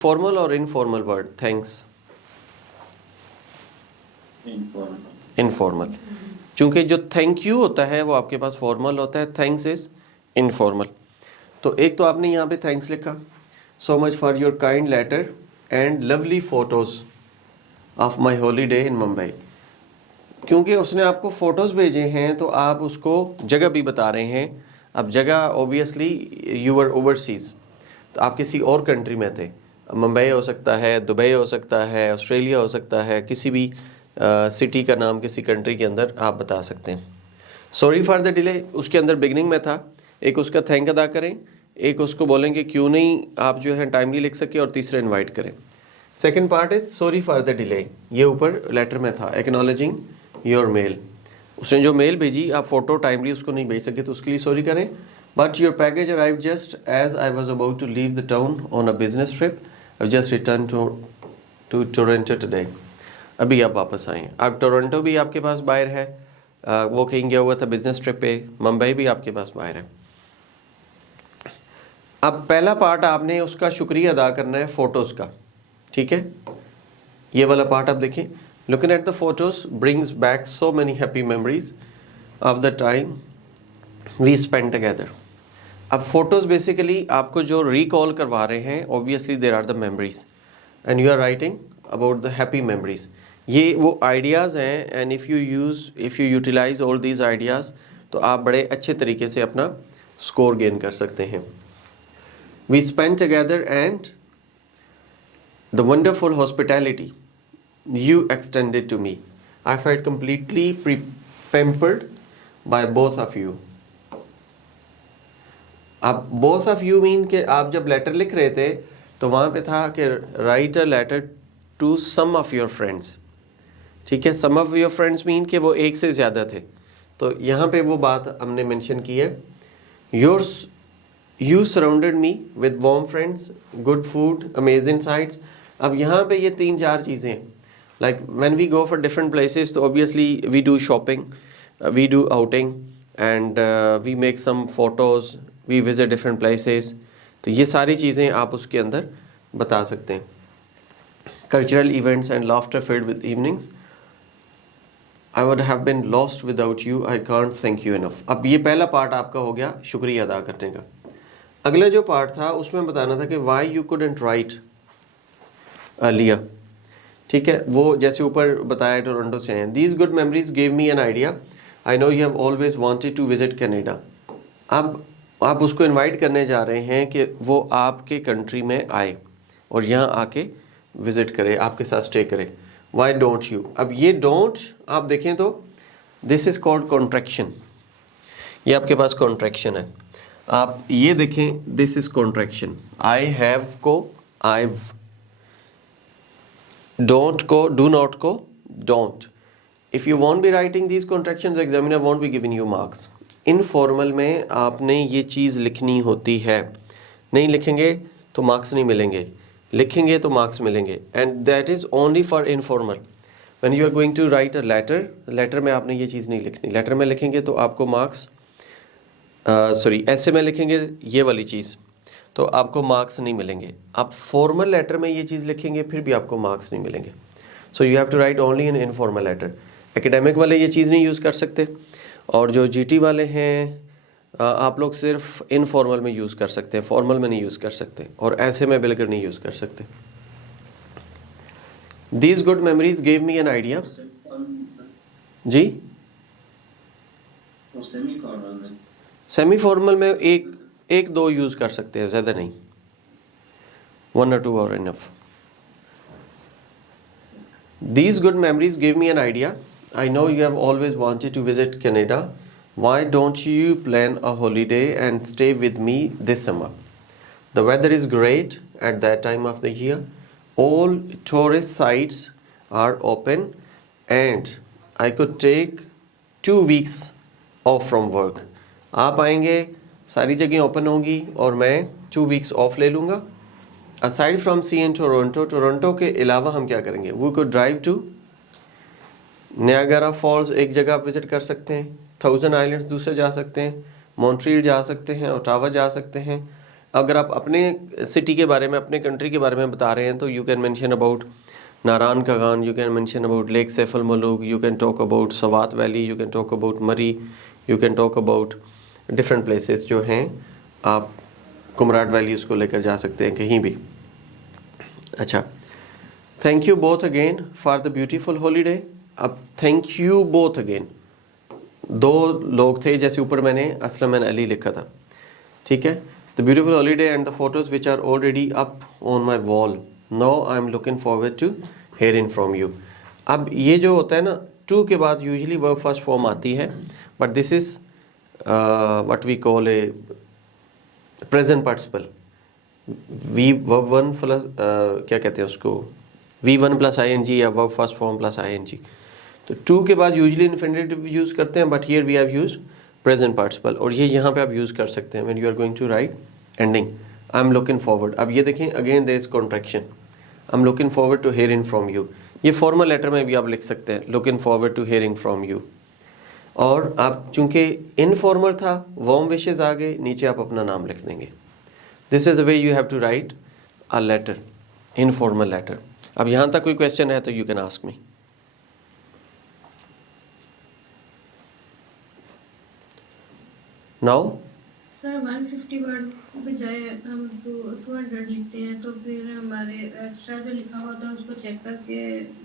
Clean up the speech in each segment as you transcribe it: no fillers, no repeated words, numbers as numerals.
Formal और informal word thanks? Informal. चूंकि जो थैंक यू होता है वो आपके पास फॉर्मल होता है, थैंक्स इज इनफॉर्मल। तो एक तो आपने यहाँ पे थैंक्स लिखा, so much for your kind letter and lovely photos of my holiday in Mumbai. क्योंकि उसने आपको फ़ोटोज़ भेजे हैं तो आप उसको जगह भी बता रहे हैं। अब जगह ऑब्वियसली यू वर ओवरसीज़, तो आप किसी और कंट्री में थे। मुंबई हो सकता है, दुबई हो सकता है, ऑस्ट्रेलिया हो सकता है, किसी भी सिटी का नाम किसी कंट्री के अंदर आप बता सकते हैं। सॉरी फॉर द डिले उसके अंदर बिगनिंग में था, एक उसका थैंक अदा करें, एक उसको बोलेंगे क्यों नहीं आप जो है टाइमली लिख सके, और तीसरा इनवाइट करें। Second part is sorry for the delay, ये ऊपर लेटर में था, एक्नॉलेजिंग योर मेल। उसने जो मेल भेजी आप फोटो टाइमली उसको नहीं भेज सके तो उसके लिए सॉरी करें। But your package arrive just as I was about to leave the town on a business trip, I just return to Toronto today. अभी आप वापस आए हैं। अब टोरंटो भी आपके पास बाहर है, वो कहीं गया हुआ था बिजनेस ट्रिप पे, मुंबई भी आपके पास बाहर है। अब पहला पार्ट आपने उसका शुक्रिया अदा करना है फ़ोटोज़ का, ठीक है। ये वाला पार्ट आप देखें, looking at the photos brings back so many happy memories of the time we spend together. अब फोटोज बेसिकली आपको जो रिकॉल करवा रहे हैं, obviously there are the memories and you are writing about the happy memories. ये वो ideas हैं and if you utilise all these ideas तो आप बड़े अच्छे तरीके से अपना स्कोर गेन कर सकते हैं। We spend together and the wonderful hospitality you extended to me. I felt completely pampered by both of you. अब both of you mean कि आप जब लेटर लिख रहे थे तो वहाँ पे था कि write a letter to some of your friends, ठीक है। some of your friends mean कि वो एक से ज़्यादा थे, तो यहाँ पे वो बात हमने मेंशन की है। You surrounded me with warm friends, good food, amazing sights। अब यहाँ पे ये 3-4 चीज़ें हैं। Like when we go for different places, so obviously we do shopping, we do outing, and we make some photos, we visit different places. तो ये सारी चीज़ें आप उसके अंदर बता सकते हैं। Cultural events and laughter filled with evenings. I would have been lost without you. I can't thank you enough. अब ये पहला पार्ट आपका हो गया शुक्रिया अदा करने का। अगला जो पार्ट था उसमें बताना था कि why you couldn't write earlier, ठीक है। वो जैसे ऊपर बताया टोरंटो से हैं। These good memories gave me an idea, I know you have always wanted to visit Canada. अब आप उसको इनवाइट करने जा रहे हैं कि वो आपके कंट्री में आए और यहाँ आके विजिट करे, आपके साथ स्टे करे। वाई डोंट यू, अब ये डोंट आप देखें तो दिस इज़ कॉल्ड कॉन्ट्रैक्शन, ये आपके पास कॉन्ट्रैक्शन है। आप ये देखें, this is contraction, I have को आईव, don't को do not को don't। if you won't be writing these contractions, examiner won't be giving you marks। Informal में आपने ये चीज़ लिखनी होती है, नहीं लिखेंगे तो मार्क्स नहीं मिलेंगे, लिखेंगे तो मार्क्स मिलेंगे। And that is only for informal. When you are going to write a letter, letter में आपने ये चीज़ नहीं लिखनी। लेटर में लिखेंगे तो आपको मार्क्स, सॉरी ऐसे में लिखेंगे ये वाली चीज़ तो आपको मार्क्स नहीं मिलेंगे। आप फॉर्मल लेटर में ये चीज़ लिखेंगे फिर भी आपको मार्क्स नहीं मिलेंगे। So you have to write only in informal letter. Academic वाले ये चीज़ नहीं यूज़ कर सकते, और जो जीटी वाले हैं आप लोग सिर्फ इनफॉर्मल में यूज़ कर सकते हैं, फॉर्मल में नहीं यूज़ कर सकते, और ऐसे में बिल्कुल नहीं यूज़ कर सकते। These good memories gave me an idea. जी, सेमी फॉर्मल में एक दो यूज़ कर सकते हैं, ज़्यादा नहीं, 1 or 2 are enough। These good memories give me an idea. I know you have always wanted to visit Canada. Why don't you plan a holiday and stay with me this summer? The weather is great at that time of the year. All tourist sites are open and I could take 2 weeks off from work। आप आएंगे, सारी जगह open होंगी और मैं 2 weeks off ले लूँगा। Aside from see in Toronto, Toronto के अलावा हम क्या करेंगे, we could drive to Niagara Falls, एक जगह आप विजिट कर सकते हैं। 1000 आइलैंड्स दूसरे जा सकते हैं, मॉन्ट्रियल जा सकते हैं, ओटावा जा सकते हैं, अगर आप अपने सिटी के बारे में, अपने कंट्री के बारे में बता रहे हैं तो you can mention about Naran Kaghan, you can mention about Lake Saif al Muluk, you can talk about Swat Valley, you can talk about Murree, you can talk about different places जो हैं, आप कुमराट वैली उसको लेकर जा सकते हैं कहीं भी। अच्छा, thank you both again for the beautiful holiday. अब थैंक यू बोथ अगेन, दो लोग थे जैसे ऊपर मैंने असलम एंड अली लिखा था, ठीक है। The beautiful holiday and the photos which are already up on my wall, now I am looking forward to hearing from you. अब ये जो होता है ना, टू के बाद यूजुअली वर्ब फर्स्ट फॉर्म आती है, but this is what we call a present participle. V verb one plus क्या कहते हैं उसको, V1 प्लस ING या verb first form plus ING। तो टू के बाद यूजुअली इन्फिनिटिव यूज़ करते हैं, but here we have use present participle, और ये यहाँ पे आप यूज़ कर सकते हैं when you are going to write ending. I am looking forward, अब ये देखें again there is contraction, I am looking forward to hearing from you. ये फॉर्मल लेटर में भी आप लिख सकते हैं, looking forward to hearing from you. और आप चूंकि इनफॉर्मल था, वार्म विशेस आ गए, नीचे आप अपना नाम लिख देंगे। This is the way you have to write a letter, informal letter. अब यहाँ तक कोई क्वेश्चन है तो you can ask me. Now sir 150 word बजाय हम 200 लिखते हैं, तो फिर हमारे एक्स्ट्रा जो लिखा होता है उसको चेक करके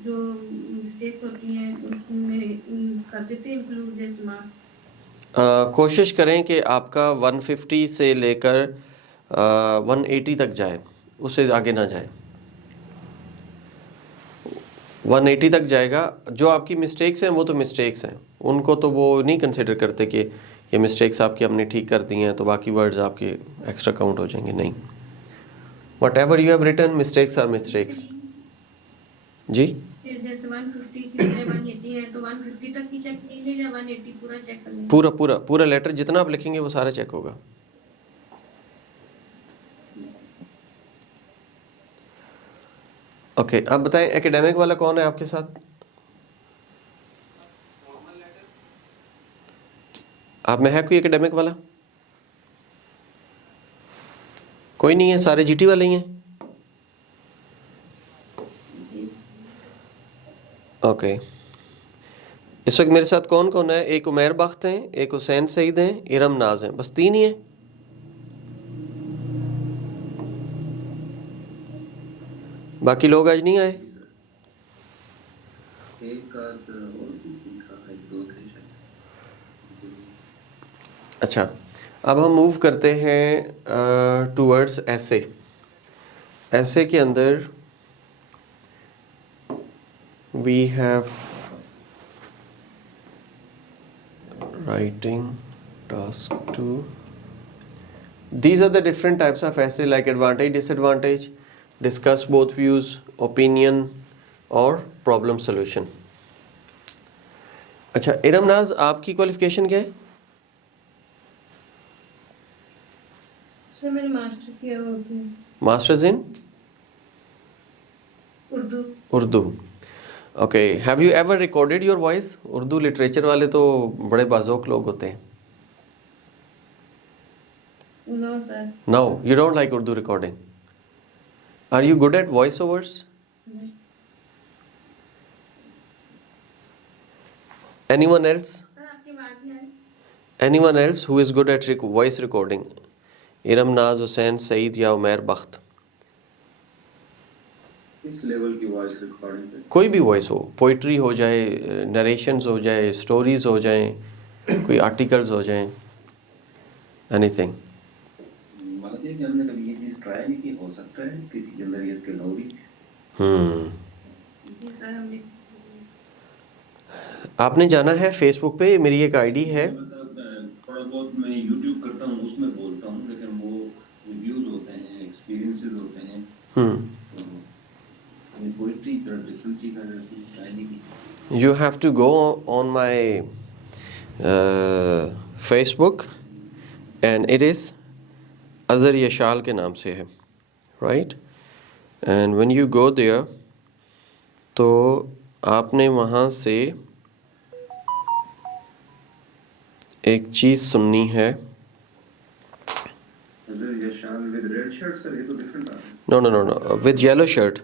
जो मिस्टेक होती हैं उसमें कर देते हैं इंक्लूड दिस मार्क। कोशिश करें कि आपका 150 से लेकर 180 तक जाए, उससे आगे ना जाए। 180 तक जाएगा, जो आपकी मिस्टेक्स हैं वो तो मिस्टेक्स हैं, उनको तो वो नहीं कंसिडर करते कि ये मिस्टेक्स आपकी हमने ठीक कर दी हैं तो बाकी वर्ड्स आपके एक्स्ट्रा काउंट हो जाएंगे, नहीं। Whatever you have written, mistakes are mistakes. जी, जैसे 150 की जगह 180 है तो 150 तक ही चेक करेंगे या 180 पूरा चेक करेंगे? पूरा पूरा पूरा लेटर जितना आप लिखेंगे वो सारा चेक होगा। ओके, अब बताएं एकेडमिक वाला कौन है आपके साथ? आप में है कोई एकेडमिक वाला? कोई नहीं है, सारे जीटी वाले ही हैं। ओके, इस वक्त मेरे साथ कौन कौन है? एक उमैर बख्त हैं, एक हुसैन सईद हैं, इरम नाज हैं, बस तीन ही हैं। बाकी लोग आज नहीं आए। अच्छा, अब हम मूव करते हैं टूवर्ड्स ऐसे। ऐसे के अंदर we have writing task 2। These are the different types of essay like advantage, disadvantage, discuss both views, opinion और problem solution। अच्छा, इरम नाज आपकी क्वालिफिकेशन क्या है? सर मैंने मास्टर किया हुआ है। Masters in Urdu. Urdu. Okay, have you ever recorded your voice? Urdu literature वाले तो बड़े बाज़ोक लोग होते हैं। No sir. No, you don't like Urdu recording. Are you good at voiceovers? Anyone else? Sir आपकी बात नहीं आ रही। Anyone else who is good at voice recording? Iram नाज, हुसैन सईद या उमैर बख्त? इस लेवल की वॉइस रिकॉर्डिंग पे कोई भी वॉइस हो, पोइट्री हो जाए, नरेशंस हो जाए, स्टोरीज हो जाएं, कोई आर्टिकल्स हो जाएं, एनीथिंग। बात है कि हमने कभी ये चीज ट्राई नहीं की, हो सकता है किसी के अंदर ये स्किल होगी। जी सर हमने आपने जाना है फेसबुक पे, मेरी एक आईडी है। मतलब थोड़ा बहुत मैं यूट्यूब करता हूँ, उसमें बोलता हूँ, लेकिन वो रिव्यूज होते हैं, एक्सपीरियंसेस होते हैं, तो पोइट्री का डिफरेंट चीज ट्राई नहीं की। You have to go on my Facebook and it is Azhar यशाल के नाम से है, right. And when you go there तो आपने वहाँ से एक चीज़ सुननी है। Whether Yashan with red shirt, sir, ये तो different आ रहा है. No, no, no, no. With yellow shirt.